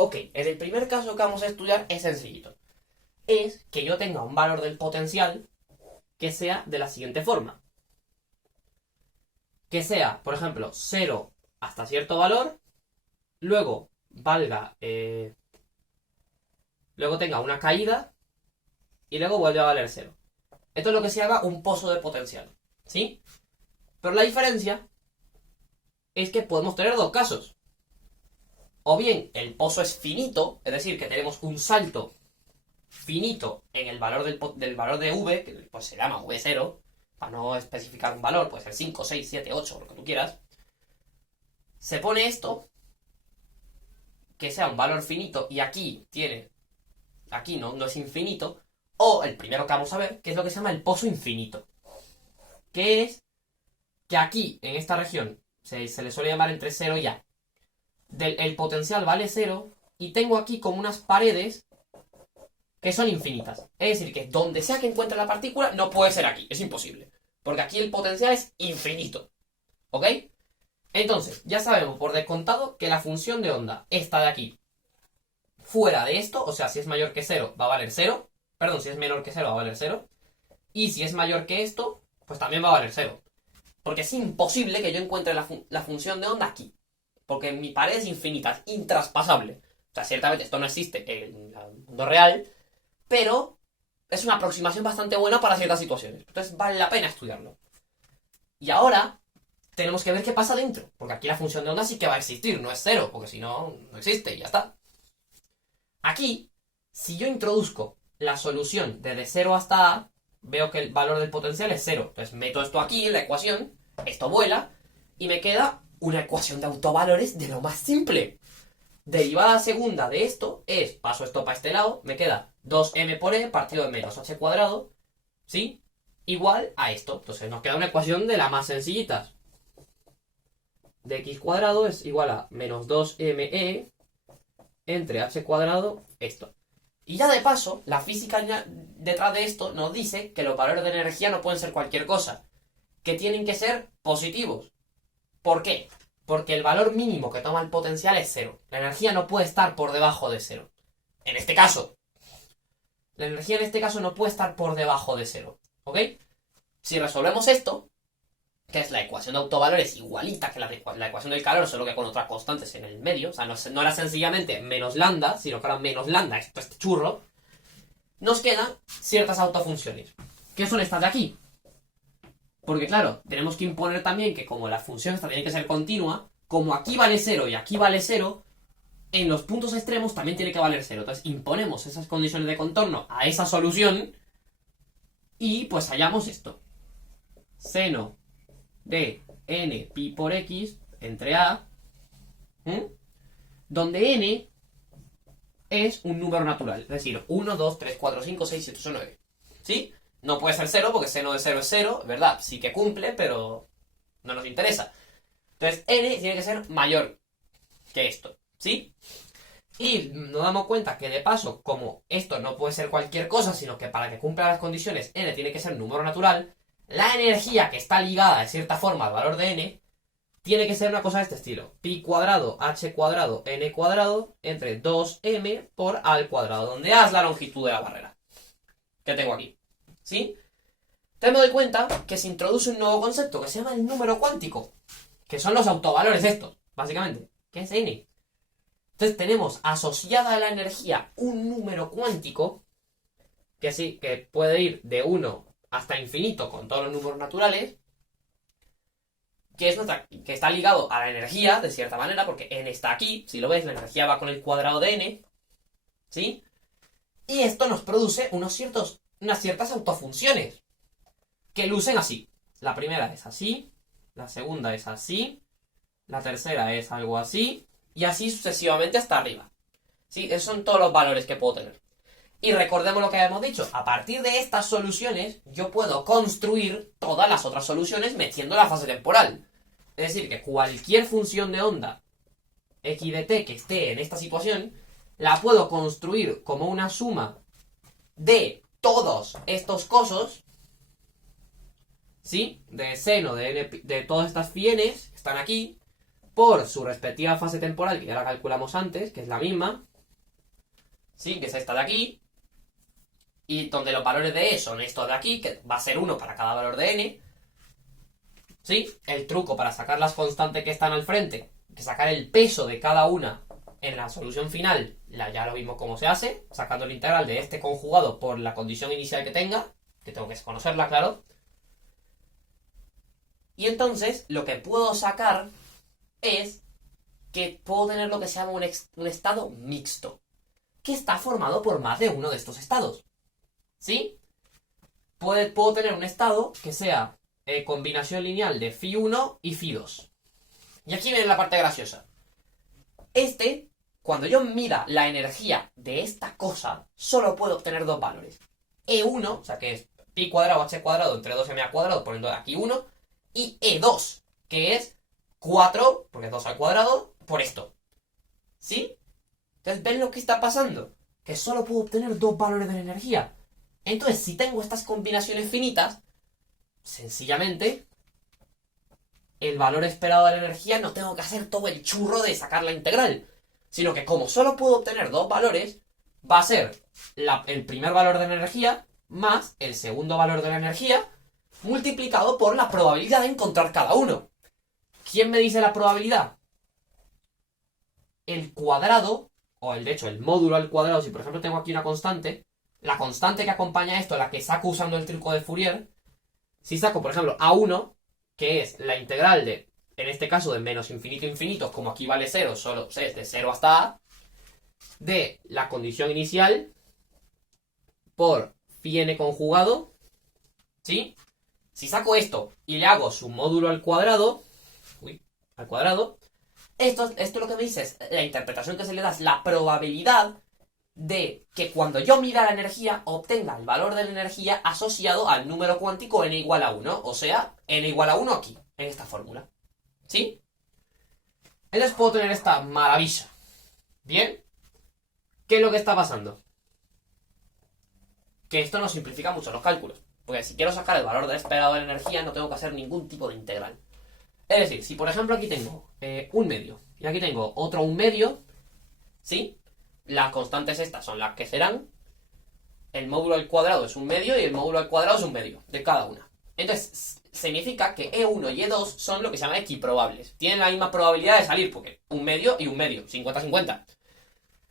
Ok, en el primer caso que vamos a estudiar es sencillito. Es que yo tenga un valor del potencial que sea de la siguiente forma. Que sea, por ejemplo, 0 hasta cierto valor, luego valga, luego tenga una caída y luego vuelve a valer 0. Esto es lo que se llama un pozo de potencial, ¿sí? Pero la diferencia es que podemos tener dos casos. O bien el pozo es finito, es decir, que tenemos un salto finito en el valor del valor de v, que pues se llama v0, para no especificar un valor, puede ser 5, 6, 7, 8, lo que tú quieras. Se pone esto, que sea un valor finito, y aquí no es infinito, o el primero que vamos a ver, que es lo que se llama el pozo infinito. Que es que aquí, en esta región, se le suele llamar entre 0 y A. El potencial vale 0, y tengo aquí como unas paredes que son infinitas. Es decir, que donde sea que encuentre la partícula, no puede ser aquí, es imposible. Porque aquí el potencial es infinito. ¿Ok? Entonces, ya sabemos por descontado que la función de onda, esta de aquí, fuera de esto, o sea, si es mayor que 0, va a valer 0. Perdón, si es menor que 0, va a valer 0. Y si es mayor que esto, pues también va a valer 0. Porque es imposible que yo encuentre la función de onda aquí. Porque mi pared es infinita, es intraspasable. O sea, ciertamente esto no existe en el mundo real, pero es una aproximación bastante buena para ciertas situaciones. Entonces vale la pena estudiarlo. Y ahora tenemos que ver qué pasa dentro. Porque aquí la función de onda sí que va a existir, no es 0, porque si no, no existe y ya está. Aquí, si yo introduzco la solución desde 0 hasta A, veo que el valor del potencial es 0. Entonces meto esto aquí en la ecuación, esto vuela, y me queda una ecuación de autovalores de lo más simple. Derivada segunda de esto es, paso esto para este lado, me queda 2m por e partido de menos h cuadrado, ¿sí? Igual a esto. Entonces nos queda una ecuación de las más sencillitas. De x cuadrado es igual a menos 2me entre h cuadrado, esto. Y ya de paso, la física detrás de esto nos dice que los valores de energía no pueden ser cualquier cosa, que tienen que ser positivos. ¿Por qué? Porque el valor mínimo que toma el potencial es 0. La energía no puede estar por debajo de 0. En este caso. La energía en este caso no puede estar por debajo de 0. ¿Ok? Si resolvemos esto, que es la ecuación de autovalores igualita que la ecuación del calor, solo que con otras constantes en el medio, o sea, no era sencillamente menos lambda, sino que era menos lambda, esto es churro, nos quedan ciertas autofunciones. ¿Qué son estas de aquí? Porque claro, tenemos que imponer también que como la función esta tiene que ser continua, como aquí vale 0 y aquí vale 0, en los puntos extremos también tiene que valer 0. Entonces imponemos esas condiciones de contorno a esa solución y pues hallamos esto. Seno de n pi por x entre a, donde n es un número natural. Es decir, 1, 2, 3, 4, 5, 6, 7, 8, 9. ¿Sí? No puede ser 0 porque seno de 0 es 0, ¿verdad? Sí que cumple, pero no nos interesa. Entonces n tiene que ser mayor que esto, ¿sí? Y nos damos cuenta que de paso, como esto no puede ser cualquier cosa, sino que para que cumpla las condiciones n tiene que ser un número natural, la energía que está ligada de cierta forma al valor de n tiene que ser una cosa de este estilo. Pi cuadrado h cuadrado n cuadrado entre 2m por a al cuadrado, donde a es la longitud de la barrera que tengo aquí. ¿Sí? Entonces me doy cuenta que se introduce un nuevo concepto que se llama el número cuántico, que son los autovalores estos, básicamente, que es n. Entonces tenemos asociada a la energía un número cuántico que sí, que puede ir de 1 hasta infinito con todos los números naturales, que está ligado a la energía, de cierta manera, porque n está aquí, si lo ves, la energía va con el cuadrado de n, ¿sí? Y esto nos produce unas ciertas autofunciones, que lucen así. La primera es así, la segunda es así, la tercera es algo así, y así sucesivamente hasta arriba. ¿Sí? Esos son todos los valores que puedo tener. Y recordemos lo que habíamos dicho, a partir de estas soluciones yo puedo construir todas las otras soluciones metiendo la fase temporal. Es decir, que cualquier función de onda x de t que esté en esta situación, la puedo construir como una suma de todos estos cosos, ¿sí? De seno de todas estas phi n's que están aquí, por su respectiva fase temporal, que ya la calculamos antes, que es la misma, ¿sí? Que es esta de aquí, y donde los valores de E son estos de aquí, que va a ser 1 para cada valor de N, ¿sí? El truco para sacar las constantes que están al frente, que sacar el peso de cada una en la solución final, ya lo vimos cómo se hace, sacando el integral de este conjugado por la condición inicial que tenga, que tengo que conocerla, claro. Y entonces, lo que puedo sacar es que puedo tener lo que se llama un estado mixto, que está formado por más de uno de estos estados, ¿sí? Puedo tener un estado que sea combinación lineal de phi1 y phi2. Y aquí viene la parte graciosa. Cuando yo mida la energía de esta cosa, solo puedo obtener dos valores. E1, o sea que es pi cuadrado h cuadrado entre 2ma cuadrado, poniendo aquí 1, y E2, que es 4, porque es 2 al cuadrado, por esto. ¿Sí? Entonces, ¿ven lo que está pasando? Que solo puedo obtener dos valores de la energía. Entonces, si tengo estas combinaciones finitas, sencillamente, el valor esperado de la energía no tengo que hacer todo el churro de sacar la integral. Sino que como solo puedo obtener dos valores, va a ser el primer valor de la energía más el segundo valor de la energía multiplicado por la probabilidad de encontrar cada uno. ¿Quién me dice la probabilidad? El cuadrado, de hecho el módulo al cuadrado, si por ejemplo tengo aquí una constante, la constante que acompaña esto, la que saco usando el truco de Fourier, si saco por ejemplo A1, que es la integral de, en este caso de menos infinito a infinito, como aquí vale 0, solo es de 0 hasta A, de la condición inicial por phi n conjugado, ¿sí? Si saco esto y le hago su módulo al cuadrado, esto lo que me dice es, la interpretación que se le da es la probabilidad de que cuando yo mida la energía, obtenga el valor de la energía asociado al número cuántico n igual a 1, o sea, n igual a 1 aquí, en esta fórmula. ¿Sí? Entonces puedo tener esta maravilla. ¿Bien? ¿Qué es lo que está pasando? Que esto nos simplifica mucho los cálculos. Porque si quiero sacar el valor de esperado de la energía, no tengo que hacer ningún tipo de integral. Es decir, si por ejemplo aquí tengo un medio y aquí tengo otro un medio, ¿sí? Las constantes estas son las que serán. El módulo al cuadrado es un medio y el módulo al cuadrado es un medio de cada una. Entonces, significa que E1 y E2 son lo que se llama equiprobables. Tienen la misma probabilidad de salir, porque un medio y un medio, 50-50.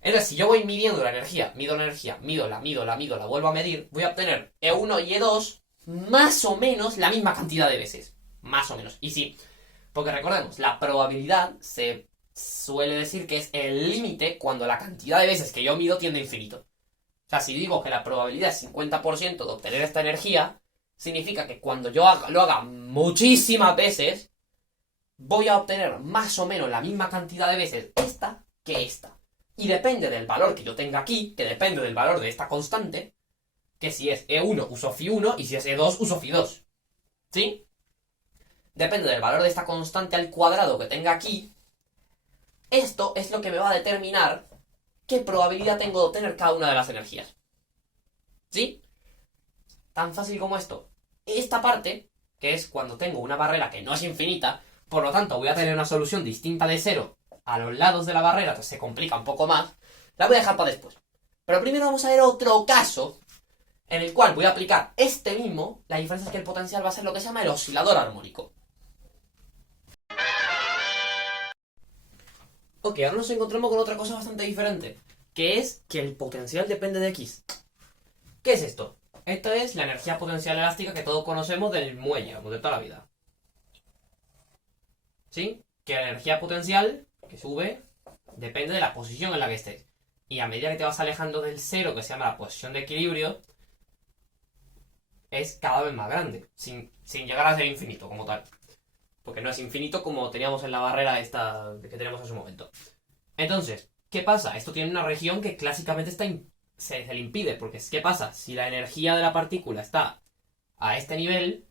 Entonces, si yo voy midiendo la energía, mido la vuelvo a medir, voy a obtener E1 y E2 más o menos la misma cantidad de veces. Más o menos. Y sí, porque recordemos, la probabilidad se suele decir que es el límite cuando la cantidad de veces que yo mido tiende a infinito. O sea, si digo que la probabilidad es 50% de obtener esta energía, significa que cuando yo lo haga muchísimas veces, voy a obtener más o menos la misma cantidad de veces esta que esta. Y depende del valor que yo tenga aquí, que depende del valor de esta constante, que si es E1 uso Φ1 y si es E2 uso Φ2. ¿Sí? Depende del valor de esta constante al cuadrado que tenga aquí. Esto es lo que me va a determinar qué probabilidad tengo de obtener cada una de las energías. ¿Sí? Tan fácil como esto. Esta parte, que es cuando tengo una barrera que no es infinita, por lo tanto voy a tener una solución distinta de 0 a los lados de la barrera, que se complica un poco más, la voy a dejar para después. Pero primero vamos a ver otro caso en el cual voy a aplicar este mismo. La diferencia es que el potencial va a ser lo que se llama el oscilador armónico. Ok, ahora nos encontramos con otra cosa bastante diferente, que es que el potencial depende de X. ¿Qué es esto? Esto es la energía potencial elástica que todos conocemos del muelle, como de toda la vida. ¿Sí? Que la energía potencial que sube depende de la posición en la que estés. Y a medida que te vas alejando del cero, que se llama la posición de equilibrio, es cada vez más grande, sin llegar a ser infinito como tal. Porque no es infinito como teníamos en la barrera esta que tenemos en su momento. Entonces, ¿qué pasa? Esto tiene una región que clásicamente se le impide, porque ¿qué pasa? Si la energía de la partícula está a este nivel,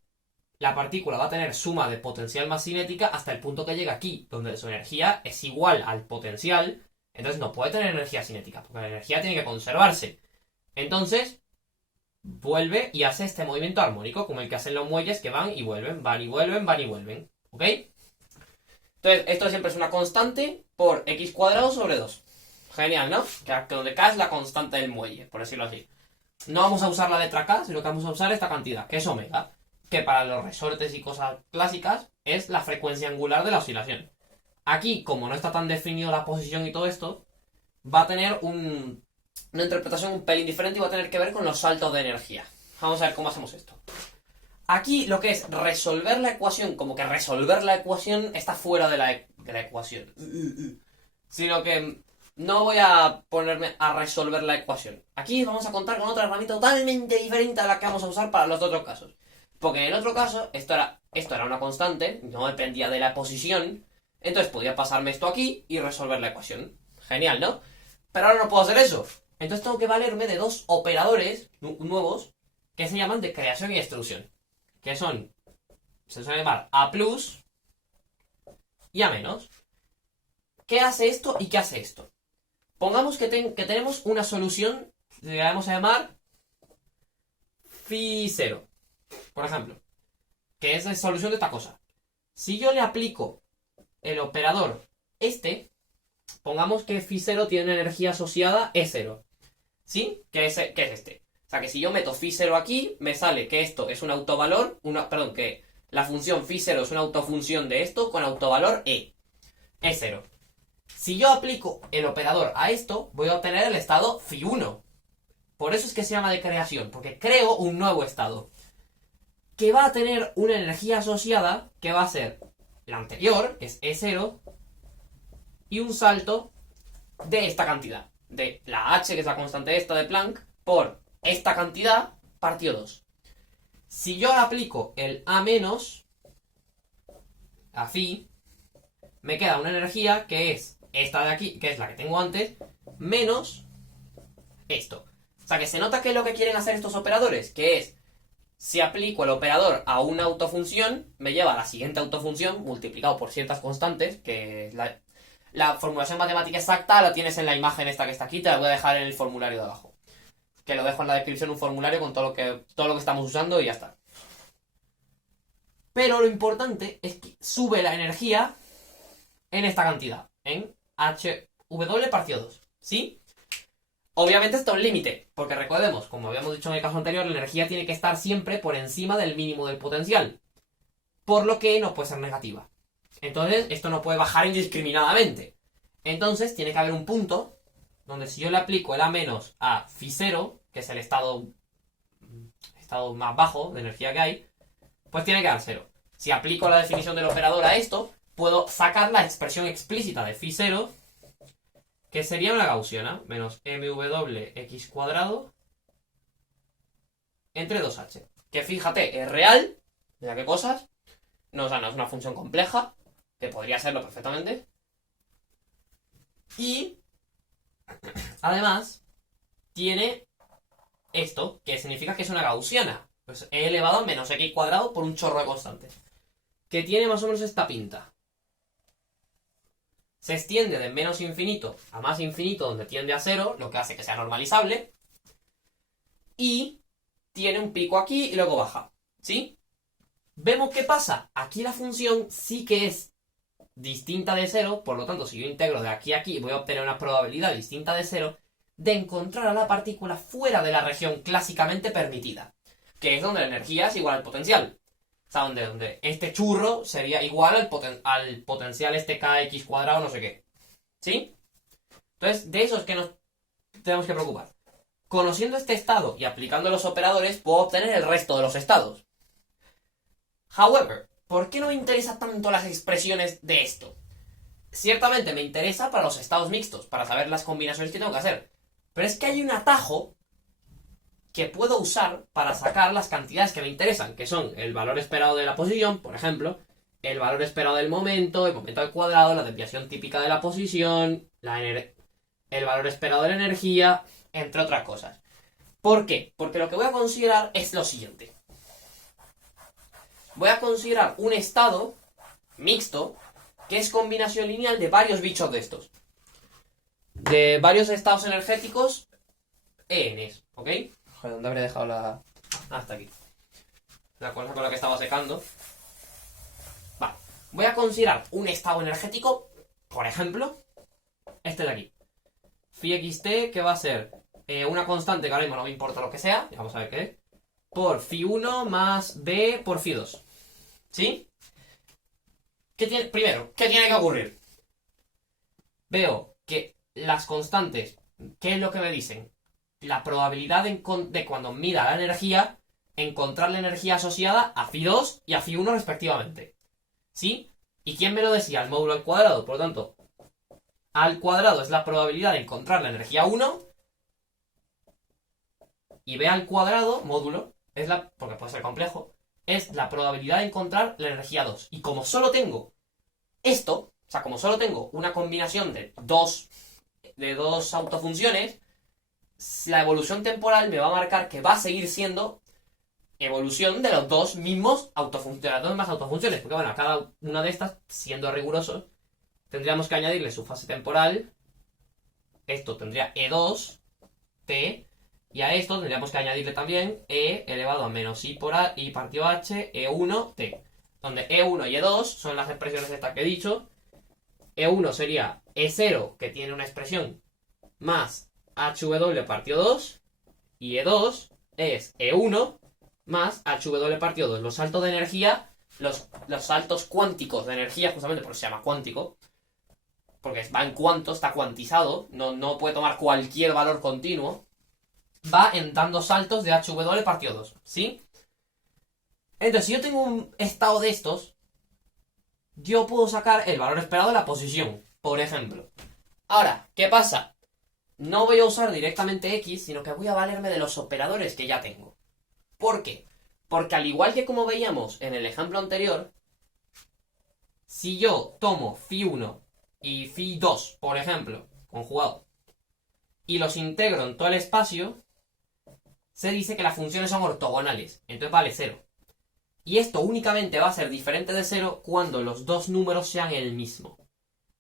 la partícula va a tener suma de potencial más cinética hasta el punto que llega aquí, donde su energía es igual al potencial, entonces no puede tener energía cinética, porque la energía tiene que conservarse. Entonces, vuelve y hace este movimiento armónico, como el que hacen los muelles que van y vuelven, van y vuelven, van y vuelven. ¿Ok? Entonces, Entonces, esto siempre es una constante por x cuadrado sobre 2. Genial, ¿no? Que donde k es la constante del muelle, por decirlo así. No vamos a usar la letra k, sino que vamos a usar esta cantidad, que es omega, que para los resortes y cosas clásicas es la frecuencia angular de la oscilación. Aquí, como no está tan definido la posición y todo esto, va a tener una interpretación un pelín diferente y va a tener que ver con los saltos de energía. Vamos a ver cómo hacemos esto. Aquí lo que es resolver la ecuación, como que resolver la ecuación está fuera de la ecuación. Sino que no voy a ponerme a resolver la ecuación. Aquí vamos a contar con otra herramienta totalmente diferente a la que vamos a usar para los otros casos. Porque en el otro caso, esto era una constante, no dependía de la posición. Entonces podía pasarme esto aquí y resolver la ecuación. Genial, ¿no? Pero ahora no puedo hacer eso. Entonces tengo que valerme de dos operadores nuevos que se llaman de creación y extrusión. Que son, se suele llamar A+ y A-. ¿Qué hace esto y qué hace esto? Pongamos que tenemos una solución, le vamos a llamar Φ0, por ejemplo, que es la solución de esta cosa. Si yo le aplico el operador pongamos que Φ0 tiene una energía asociada E0, ¿sí? ¿Qué es este? O sea, que si yo meto Φ0 aquí, me sale que esto es un autovalor, que la función Φ0 es una autofunción de esto con autovalor E0. Si yo aplico el operador a esto, voy a obtener el estado Φ1. Por eso es que se llama de creación, porque creo un nuevo estado que va a tener una energía asociada que va a ser la anterior, que es E0, y un salto de esta cantidad, de la h, que es la constante esta de Planck, por esta cantidad partido 2. Si yo aplico el A-, a Φ, me queda una energía que es esta de aquí, que es la que tengo antes, menos esto. O sea, que se nota que es lo que quieren hacer estos operadores, que es, si aplico el operador a una autofunción, me lleva a la siguiente autofunción multiplicado por ciertas constantes, que la formulación matemática exacta la tienes en la imagen esta que está aquí, te la voy a dejar en el formulario de abajo. Que lo dejo en la descripción, un formulario con todo lo que estamos usando y ya está. Pero lo importante es que sube la energía en esta cantidad, en HW partido 2, ¿sí? Obviamente esto es un límite, porque recordemos, como habíamos dicho en el caso anterior, la energía tiene que estar siempre por encima del mínimo del potencial, por lo que no puede ser negativa. Entonces, esto no puede bajar indiscriminadamente. Entonces, tiene que haber un punto donde si yo le aplico el A- a Φ0, que es el estado más bajo de energía que hay, pues tiene que dar 0. Si aplico la definición del operador a esto, puedo sacar la expresión explícita de Φ0, que sería una gaussiana, menos mw(x) entre 2h. Que fíjate, es real, mira qué cosas, no es una función compleja, que podría serlo perfectamente. Y además tiene esto, que significa que es una gaussiana. Pues e elevado a menos x cuadrado por un chorro de constantes. Que tiene más o menos esta pinta. Se extiende de menos infinito a más infinito, donde tiende a 0, lo que hace que sea normalizable. Y tiene un pico aquí y luego baja, ¿sí? ¿Vemos qué pasa? Aquí la función sí que es distinta de 0, por lo tanto, si yo integro de aquí a aquí, voy a obtener una probabilidad distinta de 0 de encontrar a la partícula fuera de la región clásicamente permitida, que es donde la energía es igual al potencial. O sea, donde este churro sería igual al potencial este kx cuadrado no sé qué. ¿Sí? Entonces, de eso es que nos tenemos que preocupar. Conociendo este estado y aplicando los operadores, puedo obtener el resto de los estados. However, ¿por qué no me interesa tanto las expresiones de esto? Ciertamente me interesa para los estados mixtos, para saber las combinaciones que tengo que hacer. Pero es que hay un atajo que puedo usar para sacar las cantidades que me interesan, que son el valor esperado de la posición, por ejemplo, el valor esperado del momento, el momento al cuadrado, la desviación típica de la posición, el valor esperado de la energía, entre otras cosas. ¿Por qué? Porque lo que voy a considerar es lo siguiente. Voy a considerar un estado mixto que es combinación lineal de varios bichos de estos. De varios estados energéticos ENs, ¿ok? Joder, ¿dónde habré dejado la...? Hasta aquí. La cosa con la que estaba secando. Va. Voy a considerar un estado energético, por ejemplo, este de aquí. Phi xt, que va a ser una constante que ahora mismo no me importa lo que sea, ya vamos a ver qué es, por phi 1 más b por phi 2. ¿Sí? Primero, ¿qué tiene que ocurrir? Veo que las constantes, ¿qué es lo que me dicen? La probabilidad de cuando mida la energía, encontrar la energía asociada a phi 2 y a phi 1 respectivamente. ¿Sí? ¿Y quién me lo decía? El módulo al cuadrado. Por lo tanto, al cuadrado es la probabilidad de encontrar la energía 1 y b al cuadrado, módulo, porque puede ser complejo, es la probabilidad de encontrar la energía 2. Y como solo tengo esto, o sea, como solo tengo una combinación de dos autofunciones, la evolución temporal me va a marcar que va a seguir siendo evolución de los dos mismos autofunciones, las dos mismas autofunciones, porque bueno, a cada una de estas, siendo rigurosos, tendríamos que añadirle su fase temporal. Esto tendría E2, T, y a esto tendríamos que añadirle también E elevado a menos I por A, I partido H, E1, T. Donde E1 y E2 son las expresiones estas que he dicho. E1 sería E0, que tiene una expresión, más HW partido 2, y E2 es E1 más HW partido 2. Los saltos de energía, los saltos cuánticos de energía, justamente por eso se llama cuántico, porque va en cuanto, está cuantizado, no puede tomar cualquier valor continuo, va en dando saltos de HW partido 2, ¿sí? Entonces, si yo tengo un estado de estos, yo puedo sacar el valor esperado de la posición, por ejemplo. Ahora, ¿qué pasa? No voy a usar directamente X, sino que voy a valerme de los operadores que ya tengo. ¿Por qué? Porque al igual que como veíamos en el ejemplo anterior, si yo tomo phi 1 y phi 2, por ejemplo, conjugado, y los integro en todo el espacio, se dice que las funciones son ortogonales, entonces vale 0. Y esto únicamente va a ser diferente de 0 cuando los dos números sean el mismo.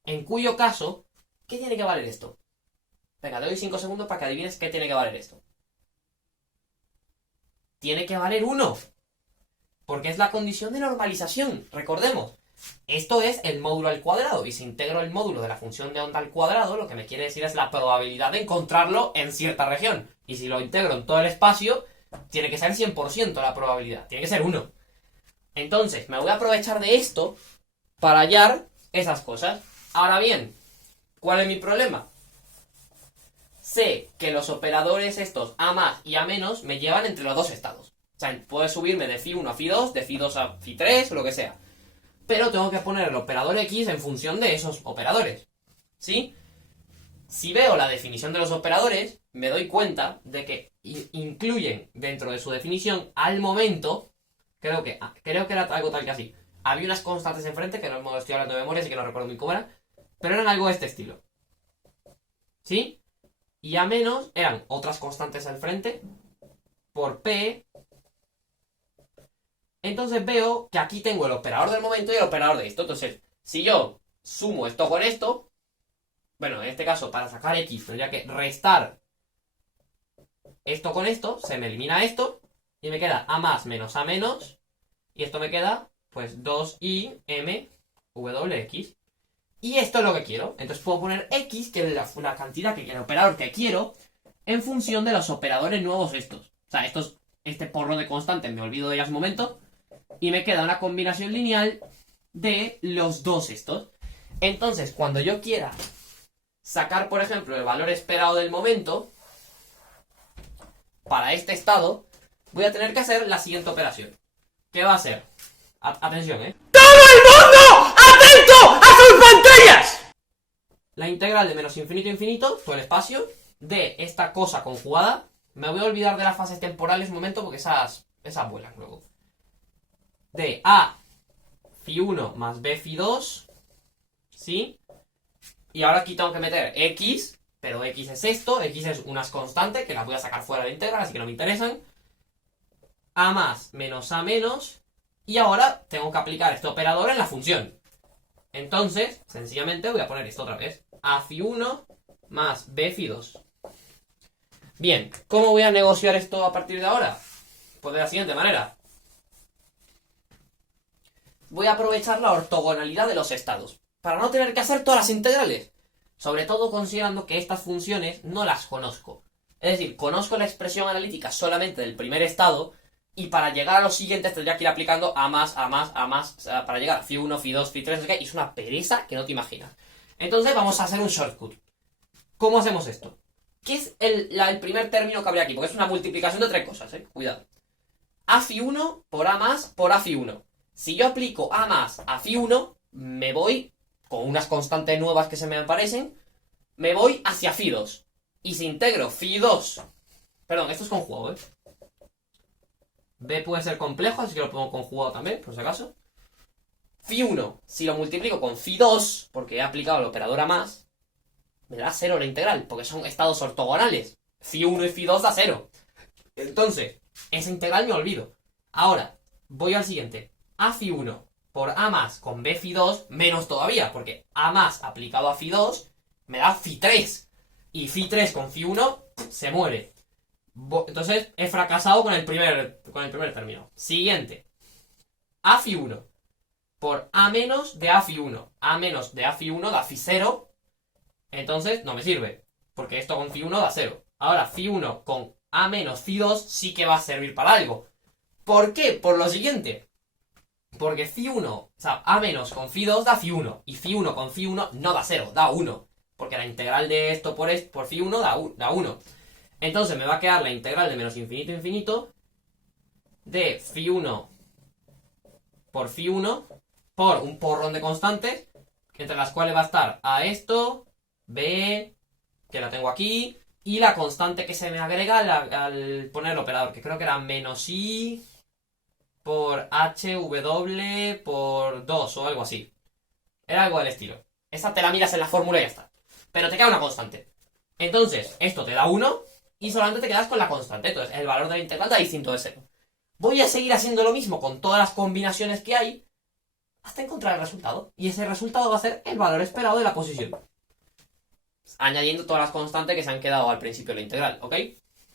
En cuyo caso, ¿qué tiene que valer esto? Venga, te doy 5 segundos para que adivines qué tiene que valer esto. Tiene que valer 1. Porque es la condición de normalización. Recordemos, esto es el módulo al cuadrado. Y si integro el módulo de la función de onda al cuadrado, lo que me quiere decir es la probabilidad de encontrarlo en cierta región. Y si lo integro en todo el espacio, tiene que ser 100% la probabilidad. Tiene que ser 1. Entonces, me voy a aprovechar de esto para hallar esas cosas. Ahora bien, ¿cuál es mi problema? Sé que los operadores estos A más y A menos me llevan entre los dos estados. O sea, puedo subirme de phi 1 a phi 2, de phi 2 a phi 3, o lo que sea. Pero tengo que poner el operador X en función de esos operadores. ¿Sí? Si veo la definición de los operadores, me doy cuenta de que incluyen dentro de su definición, al momento, creo que era algo tal que así. Había unas constantes enfrente, que no estoy hablando de memoria, así que no recuerdo muy cómo era, pero eran algo de este estilo. ¿Sí? Y A menos eran otras constantes al frente por P. Entonces veo que aquí tengo el operador del momento y el operador de esto. Entonces, si yo sumo esto con esto, bueno, en este caso para sacar X tendría que restar esto con esto, se me elimina esto y me queda A más menos A menos, y esto me queda pues 2i m wx. Y esto es lo que quiero. Entonces puedo poner X, que es la cantidad que el operador que quiero, en función de los operadores nuevos estos. O sea, este porro de constantes me olvido de ellas un momento. Y me queda una combinación lineal de los dos estos. Entonces, cuando yo quiera sacar, por ejemplo, el valor esperado del momento para este estado, voy a tener que hacer la siguiente operación. ¿Qué va a ser? Atención, ¡atento a sus pantallas! La integral de menos infinito a infinito, todo el espacio, de esta cosa conjugada. Me voy a olvidar de las fases temporales un momento porque esas vuelan luego. De A phi 1 más B phi 2. ¿Sí? Y ahora aquí tengo que meter X, pero X es esto, X es unas constantes que las voy a sacar fuera de la integral, así que no me interesan. A más menos A menos. Y ahora tengo que aplicar este operador en la función. Entonces, sencillamente voy a poner esto otra vez. A phi 1 más B phi 2. Bien, ¿cómo voy a negociar esto a partir de ahora? Pues de la siguiente manera. voy a aprovechar la ortogonalidad de los estados, para no tener que hacer todas las integrales. Sobre todo considerando que estas funciones no las conozco. Es decir, conozco la expresión analítica solamente del primer estado, y para llegar a los siguientes tendría que ir aplicando a más, o sea, para llegar a phi1, phi2, phi3, no sé qué, y es una pereza que no te imaginas. Entonces vamos a hacer un shortcut. ¿Cómo hacemos esto? ¿Qué es el primer término que habría aquí? Porque es una multiplicación de tres cosas, cuidado. A phi1 por a más por a phi1. Si yo aplico a más a phi1, me voy, con unas constantes nuevas que se me aparecen, me voy hacia phi2. Y si integro phi2... Perdón, esto es conjugado, B puede ser complejo, así que lo pongo conjugado también, por si acaso. Phi1, si lo multiplico con phi2, porque he aplicado el operador a más, me da 0 la integral, porque son estados ortogonales. Phi1 y phi2 da 0. Entonces, esa integral me olvido. Ahora, voy al siguiente. A phi1 por a más con b phi2, menos todavía, porque a más aplicado a phi2 me da phi3. Y phi3 con phi1 se muere. Entonces, he fracasado con el primer término. Siguiente. A phi1 por a menos de a phi1. A menos de a phi1 da phi0. Entonces, no me sirve, porque esto con phi1 da 0. Ahora, phi1 con a menos phi2 sí que va a servir para algo. ¿Por qué? Por lo siguiente. Porque phi1, o sea, a menos con phi2 da phi1. Y phi1 con phi1 no da 0, da 1. Porque la integral de esto por phi1 da 1. Entonces me va a quedar la integral de menos infinito a infinito de phi1 por phi1 por un porrón de constantes, entre las cuales va a estar a esto, b, que la tengo aquí, y la constante que se me agrega al poner el operador, que creo que era menos i por hw por 2 o algo así. Era algo del estilo. Esa te la miras en la fórmula y ya está. Pero te queda una constante. Entonces, esto te da 1 y solamente te quedas con la constante. Entonces, el valor de la integral da distinto de 0. Voy a seguir haciendo lo mismo con todas las combinaciones que hay hasta encontrar el resultado. Y ese resultado va a ser el valor esperado de la posición. Añadiendo todas las constantes que se han quedado al principio de la integral, ¿ok?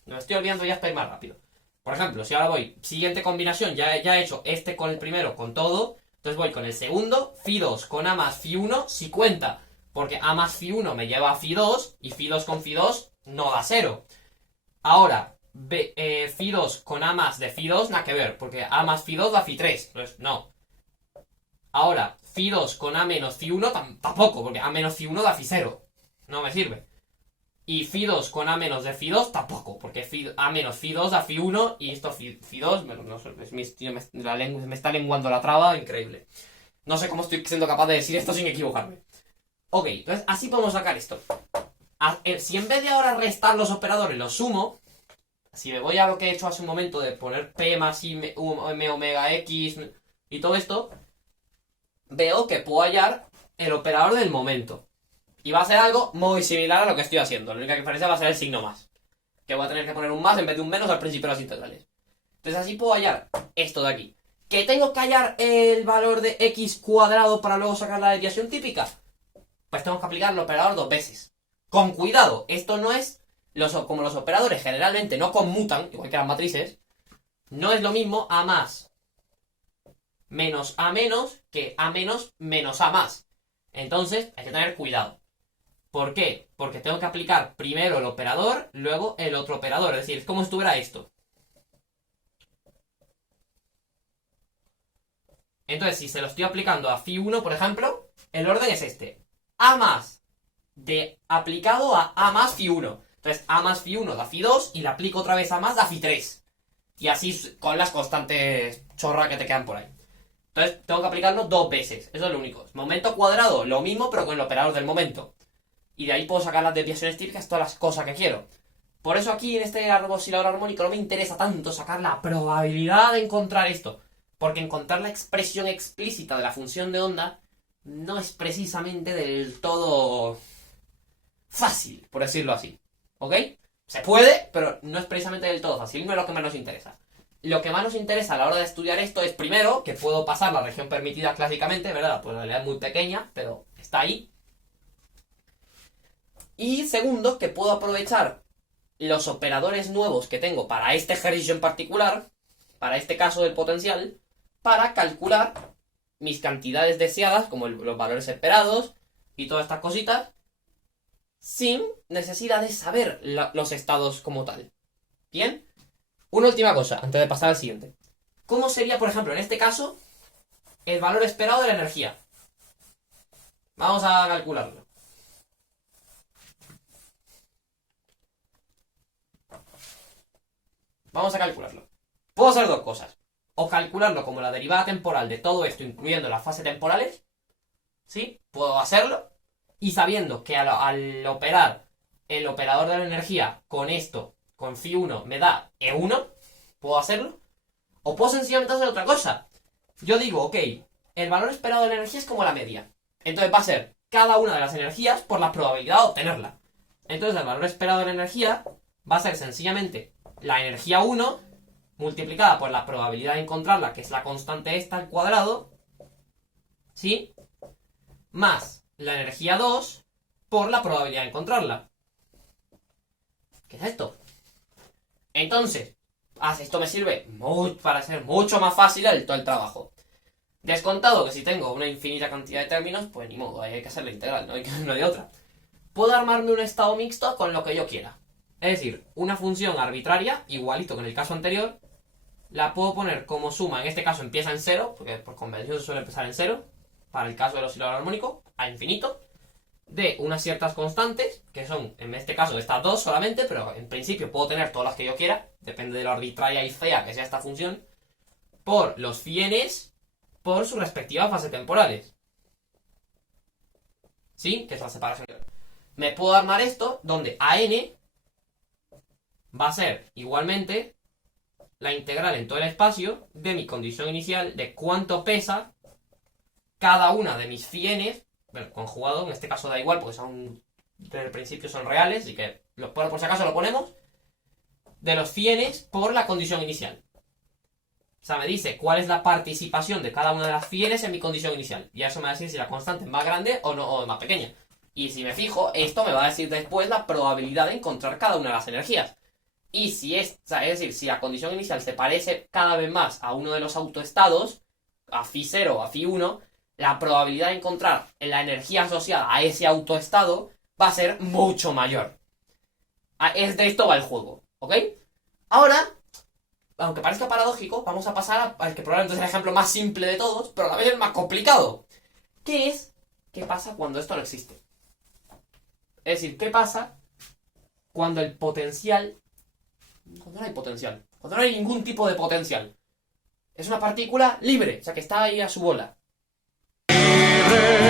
No me estoy olvidando ya para ir más rápido. Por ejemplo, si ahora voy, siguiente combinación, ya he hecho este con el primero, con todo. Entonces voy con el segundo, phi2 con a más phi1, si cuenta. Porque a más phi1 me lleva a phi2 y phi2 con phi2 no da 0. Ahora, phi2 con a más de phi2 nada que ver, porque a más phi2 da phi3. Entonces, no. Ahora, phi2 con a menos phi1 tampoco, porque a menos phi1 da phi0. No me sirve. Y phi2 con a menos de phi2 tampoco, porque a menos phi2 da phi1 y esto phi2, no sé, me está lenguando la traba, increíble. No sé cómo estoy siendo capaz de decir esto sin equivocarme. Ok, entonces así podemos sacar esto. Si en vez de ahora restar los operadores los sumo, si me voy a lo que he hecho hace un momento de poner p más i m omega x y todo esto, veo que puedo hallar el operador del momento. Y va a ser algo muy similar a lo que estoy haciendo. La única diferencia va a ser el signo más. Que voy a tener que poner un más en vez de un menos al principio de las integrales. Entonces así puedo hallar esto de aquí. ¿Que tengo que hallar el valor de x cuadrado para luego sacar la desviación típica? Pues tengo que aplicar el operador 2 veces. Con cuidado, esto no es... como los operadores generalmente no conmutan, igual que las matrices, no es lo mismo a más menos a menos que a menos menos a más. Entonces hay que tener cuidado. ¿Por qué? Porque tengo que aplicar primero el operador, luego el otro operador. Es decir, es como si estuviera esto. Entonces, si se lo estoy aplicando a phi1, por ejemplo, el orden es este. A más de aplicado a más phi1. Entonces, a más phi1 da phi2 y le aplico otra vez a más da phi3. Y así con las constantes chorra que te quedan por ahí. Entonces, tengo que aplicarlo 2 veces. Eso es lo único. Momento cuadrado, lo mismo, pero con el operador del momento. Y de ahí puedo sacar las desviaciones típicas, todas las cosas que quiero. Por eso aquí en este oscilador armónico no me interesa tanto sacar la probabilidad de encontrar esto. Porque encontrar la expresión explícita de la función de onda no es precisamente del todo fácil, por decirlo así. ¿Ok? Se puede, pero no es precisamente del todo fácil. No es lo que más nos interesa. Lo que más nos interesa a la hora de estudiar esto es, primero, que puedo pasar la región permitida clásicamente, ¿verdad? La probabilidad es muy pequeña, pero está ahí. Y segundo, que puedo aprovechar los operadores nuevos que tengo para este ejercicio en particular, para este caso del potencial, para calcular mis cantidades deseadas, como los valores esperados y todas estas cositas, sin necesidad de saber los estados como tal. ¿Bien? Una última cosa, antes de pasar al siguiente. ¿Cómo sería, por ejemplo, en este caso, el valor esperado de la energía? Vamos a calcularlo. Vamos a calcularlo. Puedo hacer dos cosas. O calcularlo como la derivada temporal de todo esto, incluyendo las fases temporales. ¿Sí? Puedo hacerlo. Y sabiendo que al operar el operador de la energía con esto, con phi1, me da E1, puedo hacerlo. O puedo sencillamente hacer otra cosa. Yo digo, ok, el valor esperado de la energía es como la media. Entonces va a ser cada una de las energías por la probabilidad de obtenerla. Entonces el valor esperado de la energía va a ser sencillamente la energía 1 multiplicada por la probabilidad de encontrarla, que es la constante esta al cuadrado, ¿sí? Más la energía 2 por la probabilidad de encontrarla. ¿Qué es esto? Entonces, esto me sirve para hacer mucho más fácil todo el trabajo. Descontado que si tengo una infinita cantidad de términos, pues ni modo, hay que hacer la integral, no hay otra. Puedo armarme un estado mixto con lo que yo quiera. Es decir, una función arbitraria, igualito que en el caso anterior, la puedo poner como suma, en este caso empieza en 0, porque por convención suele empezar en 0, para el caso del oscilador armónico, a infinito, de unas ciertas constantes, que son, en este caso, estas dos solamente, pero en principio puedo tener todas las que yo quiera, depende de lo arbitraria y fea que sea esta función, por los fienes, por sus respectivas fases temporales. ¿Sí? Que es la separación. Me puedo armar esto, donde a n va a ser igualmente la integral en todo el espacio de mi condición inicial de cuánto pesa cada una de mis fienes, bueno, conjugado, en este caso da igual porque son, desde el principio son reales, así que por si acaso lo ponemos, de los fienes por la condición inicial. O sea, me dice cuál es la participación de cada una de las fienes en mi condición inicial. Y eso me va a decir si la constante es más grande o no, o más pequeña. Y si me fijo, esto me va a decir después la probabilidad de encontrar cada una de las energías. Y si es decir, si la condición inicial se parece cada vez más a uno de los autoestados, a phi0 o a phi1, la probabilidad de encontrar la energía asociada a ese autoestado va a ser mucho mayor. De esto va el juego, ¿ok? Ahora, aunque parezca paradójico, vamos a pasar al que probablemente es el ejemplo más simple de todos, pero a la vez el más complicado. ¿Qué pasa cuando esto no existe? Es decir, ¿qué pasa cuando el potencial... Cuando no hay potencial. Cuando no hay ningún tipo de potencial. Es una partícula libre, o sea que está ahí a su bola. Libre.